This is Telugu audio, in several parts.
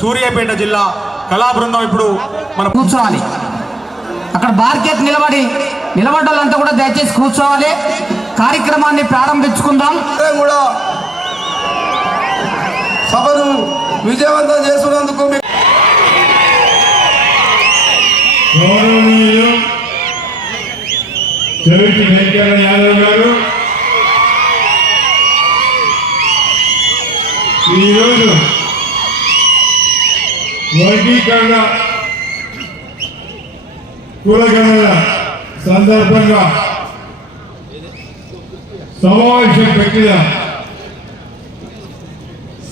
సూర్యాపేట జిల్లా కళా బృందం ఇప్పుడు మనం కూర్చోవాలి. అక్కడ బార్కెట్ నిలబడ్డాలంతా కూడా దయచేసి కూర్చోవాలి. కార్యక్రమాన్ని ప్రారంభించుకుందాం. కూడా సభను విజయవంతం చేస్తున్నందుకు యాదవ్ గారు ఈరోజు వర్గీకరణ కులగణన సందర్భంగా సమావేశం పెట్టిన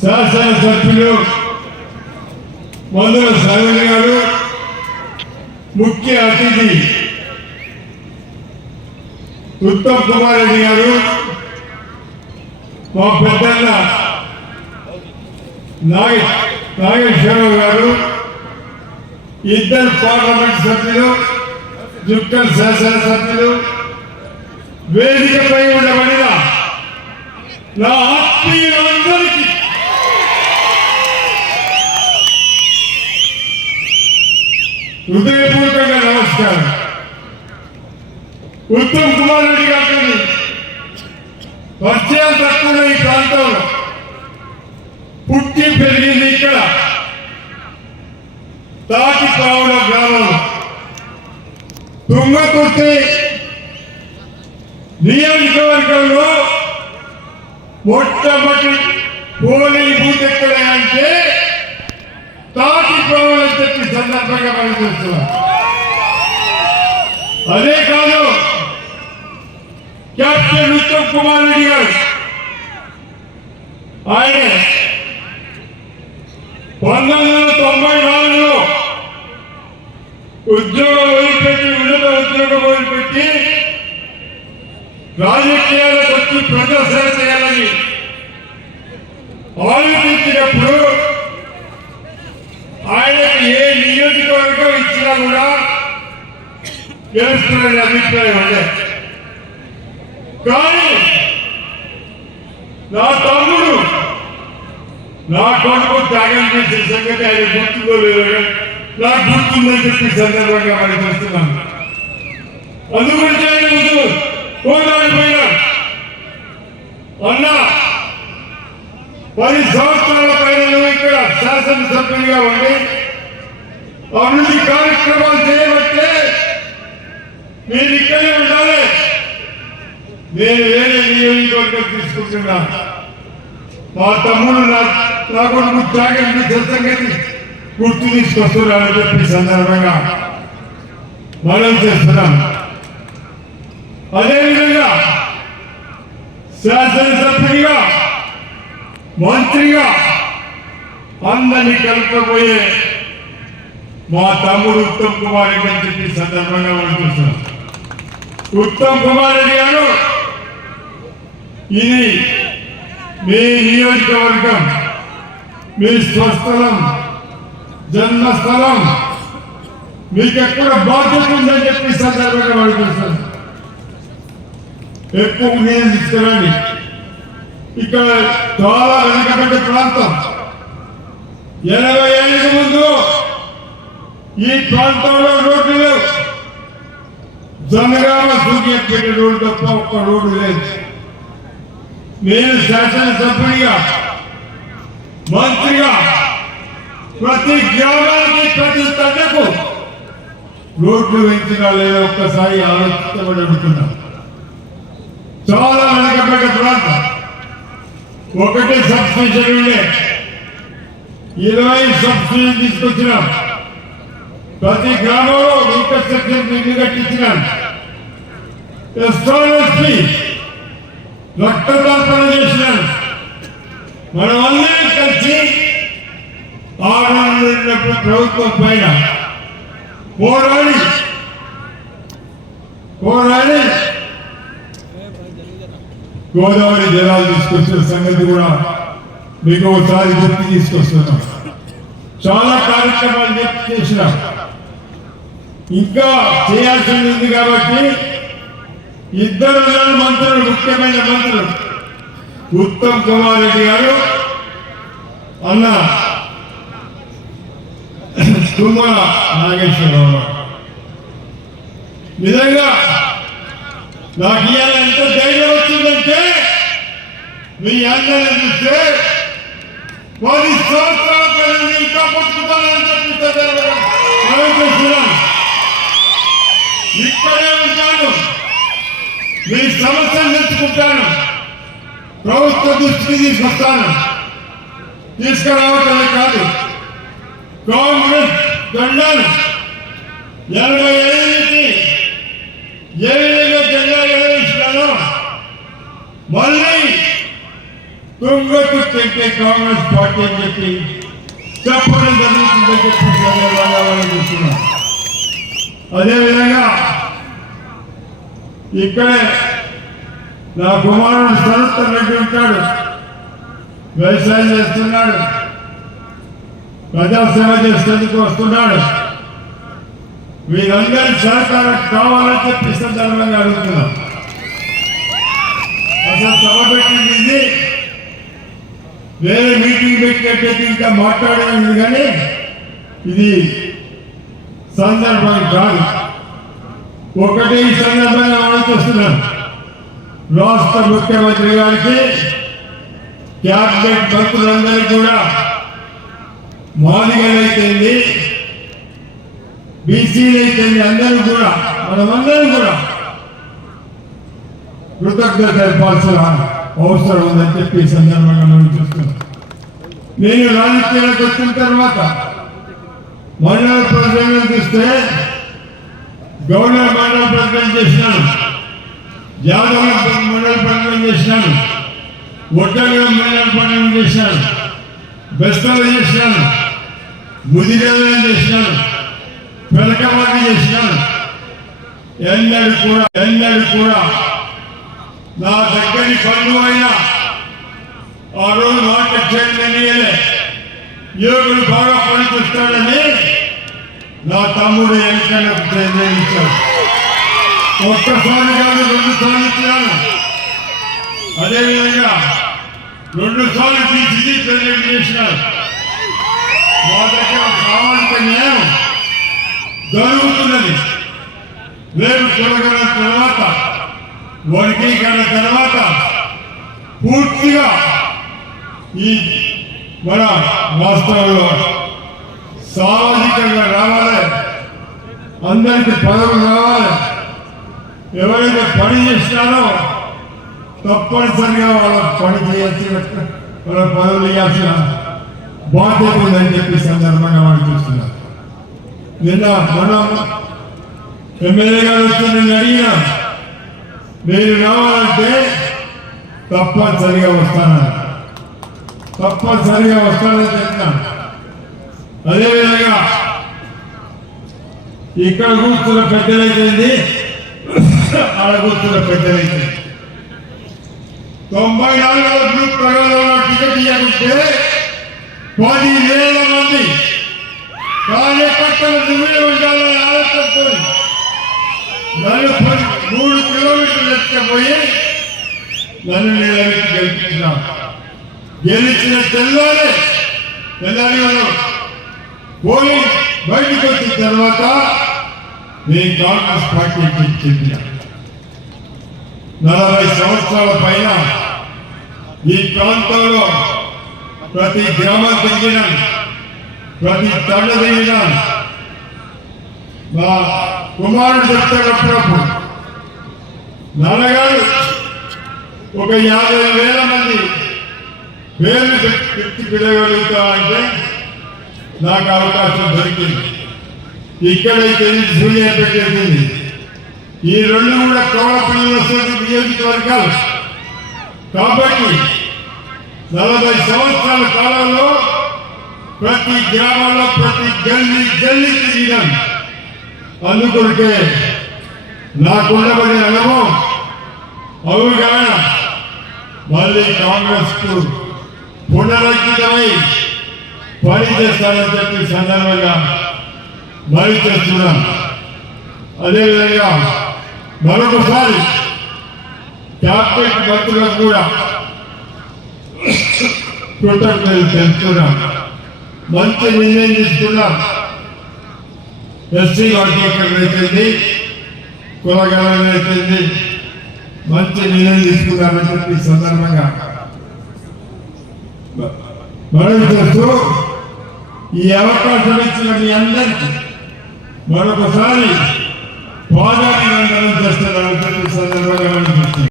శాసనసభ్యులు మందుల సర్వని గారు, ముఖ్య అతిథి ఉత్తమ్ కుమార్ రెడ్డి గారు, మా పెద్దన్న నాగేశ్వరరావు గారు, ఇద్దరు పార్లమెంట్ సభ్యులు, జుక్కల్ శాసనసభ్యులు, వేదికపై ఉండబడిన నా ఆత్మీయులందరికీ హృదయపూర్వకంగా నమస్కారం. ఉత్తమ్ కుమార్ రెడ్డి గారిని పరిచయం తక్కువ ఈ ప్రాంతంలో పుట్టి పెరిగింది ఇక్కడ తాటిపావుల గ్రామంలో తుంగతుర్తి నియోజకవర్గంలో మొట్టమొదటి పోలింగ్ బూత్ ఎక్కడ అంటే తాటిపావులు అని చెప్పి సందర్భంగా మనం చూస్తున్నాం. అదే కాదు, కెప్టెన్ ఉత్తమ్ కుమార్ రెడ్డి గారు ఆయన 1994లో ఉద్యోగం వదిలిపెట్టి ఉన్నత ఉద్యోగం వదిలిపెట్టి రాజకీయాలకు వచ్చి ప్రదర్శన చేయాలని ఆలోచించినప్పుడు ఆయనకు ఏ నియోజకవర్గం ఇచ్చినా కూడా గెలుస్తున్న అభిప్రాయం అంటే, కానీ నా తమ్ముడు నా కొడుకు త్యాగం చేసే సంగతి ఆయన గుర్తుకోలేదు, నాకు గుర్తుందని చెప్పి సందర్భంగా మనం చూస్తున్నాను. అందుగురించి ఆయన ముందు పోరాడిపోయినా అన్నా 10 సంవత్సరాల పైన ఇక్కడ శాసనసభ్యునిగా ఉండి అభివృద్ధి కార్యక్రమాలు చేయబట్టే మీరు ఇక్కడే ఉండాలి, నేను వేరే నియోజకవర్గం తీసుకుంటున్నా. మా తమ్ముడు నా కొడుకు త్యాగం చేసే సంగతి గుర్తు తీసుకొస్తున్నారని చెప్పి సందర్భంగా మనం చేస్తున్నాం. అదేవిధంగా శాసనసభ్యుడిగా మంత్రిగా అందరినీ కలుపుకోబోయే మా తమ్ముడు ఉత్తమ్ కుమార్ రెడ్డి అని చెప్పి సందర్భంగా మనం చూస్తున్నాం. ఉత్తమ్ కుమార్ రెడ్డి గారు, ఇది మీ నియోజకవర్గం, మీ స్వస్థలం, జన్మస్థలం, మీకు ఎక్కడ బాధ్యత ఉందని చెప్పి సందర్భంగా మనం చూస్తున్నాం. ఎక్కువ నేను తీసుకురండి. ఇక్కడ చాలా వెనుకబడ్డ ప్రాంతం. 80 ఏళ్ళకి ముందు ఈ ప్రాంతంలో రోడ్లు లేవు. జనగామ సూర్యాపేట రోడ్డు తప్ప ఒక్క రోడ్డు లేదు. నేను శాసనసభ్యుడిగా మంత్రిగా ప్రతి గ్రామానికి ప్రతి తండకు రోడ్లు వేయించినా లేదా ఒక్కసారి ఆలోచించబడి అడుగుతున్నాం. చాలా వెనకబడ్డ ప్రాంతం. ఒకటి సబ్స్టేషన్ ఉండే 20 సబ్స్టేషన్ తీసుకొచ్చినాం. ప్రతి గ్రామంలో ఇన్ఫ్రాస్ట్రక్చర్ ఇల్లు కట్టించినాం. ఎస్టాబ్లిష్మెంట్ రక్తదానం చేసినాం. మనం అందరం కలిసి ఆడన్నప్పుడు ప్రభుత్వం పైన పోరాడి గోదావరి జలాలు తీసుకొచ్చిన సంగతి కూడా మీకు ఒకసారి గుర్తు తీసుకొస్తున్నాం. చాలా కార్యక్రమాలు చేసినాం. ఇంకా చేయాల్సింది ఉంది కాబట్టి ఇద్దరు మంత్రులు, ముఖ్యమైన మంత్రులు ఉత్తమ్ కుమార్ రెడ్డి గారు, అన్న తుమ్మల నాగేశ్వరరావు. నిజంగా నాకు ఇవాళ ఎంత ధైర్యం వచ్చిందంటే మీ అందరిని చూస్తే 10 సంవత్సరాల పైన ఇంకా పుట్టుకుంటానని చెప్పి ఇక్కడే ఉంటాను, మీ సమస్యలు తెచ్చుకుంటాను, ప్రభుత్వ దృష్టికి తీసుకొస్తాను. తీసుకురావటమే కాదు, కాంగ్రెస్ జెండాను 85కి ఏ విధంగా జెండా ఎగరేసినానో మళ్ళీ తుంగకు తెచ్చే కాంగ్రెస్ పార్టీ అని చెప్పి చెప్పడం జరుగుతుందని చెప్పి చూస్తున్నాం. అదేవిధంగా ఇక్కడే నా కుమారుడు శరత్ రెడ్డి ఉంటాడు, వ్యవసాయం చేస్తున్నాడు, ప్రజాసేవ చేసేందుకు వస్తున్నాడు. వీరందరి సహకారం కావాలని చెప్పి సందర్భంగా అడుగుతున్నాం. అసలు సభ పెట్టింది వేరే మీటింగ్ పెట్టినట్టయితే ఇంకా మాట్లాడేది, కానీ ఇది సందర్భం కాదు. ఒకటే ఈ సందర్భంగా ఆలోచిస్తున్నాను, రాష్ట్ర ముఖ్యమంత్రి గారికి, క్యాబినెట్ మంత్రులందరికీ కూడా, మాదిగలైతేంది, బీసీలైతేంది, అందరూ కూడా మనమందరం కూడా కృతజ్ఞత తెలపాల్సిన అవసరం ఉందని చెప్పి సందర్భంగా మనం చూస్తున్నాం. నేను రాజకీయాలకు వచ్చిన తర్వాత మండల ప్రెసిడెంట్ చూస్తే గవర్నర్ మండల ప్రెసిడెంట్ చేసినాను, యాదవ మండల ప్రెసిడెంట్ చేసినాను, ఒడ్డగూడెం మండల ప్రెసిడెంట్ చేసినాను, బెస్తలు చేసినాను, ముదిగలను చేసినాను, పెరకవాడిని చేసినాను. ఎన్నడూ కూడా నా దగ్గరి పనులు అయినా ఆ రోజు మార్కెట్ చేయండి, యోగుడు బాగా పనిచేస్తాడని నా తమ్ముడు ఎన్నికలకు నిర్ణయించాడు. ఒక్కసారి కాదు, 2 సార్లు ఇచ్చాను. అదేవిధంగా 2 సార్లు తీసి ప్రెసిడెంట్ చేసినారు. మా దగ్గర కావాలంటే న్యాయం జరుగుతున్నది. రేపు తొలగిన తర్వాత, వర్గీకరణ తర్వాత పూర్తిగా ఈ మన రాష్ట్రంలో సామాజికంగా రావాలి, అందరికీ పదవులు రావాలి. ఎవరైతే పని చేసినారో తప్పనిసరిగా వాళ్ళ పని చేయాల్సిన, వాళ్ళ పదవులు ఇవ్వాల్సిన బాధ్యత ఉందని చెప్పి సందర్భంగా వాళ్ళు చూస్తున్నారు. నిన్న మనం ఎమ్మెల్యే గారు వచ్చి నేను అడిగినా, మీరు రావాలంటే తప్పనిసరిగా వస్తానని చెప్పినా. అదేవిధంగా ఇక్కడ కూర్చున్న పెద్దలైతుంది, ఆడ కూర్చున్న పెద్దలైతుంది. 94లో గ్రూప్ ప్రకారంలో టికెట్ ఇవ్వకుంటే 10,000 మంది కార్యకర్తలు దుమ్మిడి ఉండాలని ఆలోచనతో నన్ను 3 కిలోమీటర్లు ఎత్తుకపోయి నన్ను నిలబెట్టి గెలిపించినాం. గెలిచిన తెల్లారి మనం పోయి బయటకు వచ్చిన తర్వాత నేను కాంగ్రెస్ పార్టీకి చెప్పిన 40 సంవత్సరాల పైన ఈ ప్రాంతంలో ప్రతి గ్రామం తిరిగినాను, ప్రతి తండ తిరిగినాను. మా కుమారుడు చెప్తాడప్పుడప్పుడు, నాన్నగారు ఒక 50,000 మంది పేర్లు పెట్టి పిలవగలుగుతా అంటే నాకు అవకాశం దొరికింది. ఇక్కడైతే సూర్య పెట్టేసింది. ఈ 2 కూడా కోడపల్లి వస్తుంది నియోజకవర్గాలు. కాబట్టి 40 సంవత్సరాల కాలంలో ప్రతి గ్రామంలో ప్రతి గల్లీ తిరిగినాం. అందుకొరకే నాకుండబడిన అనుభవం, అవగాహన మళ్ళీ కాంగ్రెస్ కు పునరంకితమై పనిచేస్తానని చెప్పి సందర్భంగా మరి చేస్తున్నాం. అదేవిధంగా మరొకసారి క్యాబినెట్ మంత్రులకు కూడా కృతజ్ఞతలు తెలుపుతున్నాం. మంచి నిర్ణయం తీసుకున్నాం. ఎస్సీ వర్గీకరణ అయిపోయింది, కులగణన అయిపోయింది, మంచి నిర్ణయం తీసుకున్నారని చెప్పి ఈ సందర్భంగా మనవి చేస్తూ ఈ అవకాశం ఇచ్చిన మీ అందరికీ మరొకసారి పాదాభివందనం చేస్తున్నారని చెప్పి ఈ సందర్భంగా మనవి చేస్తున్నాం.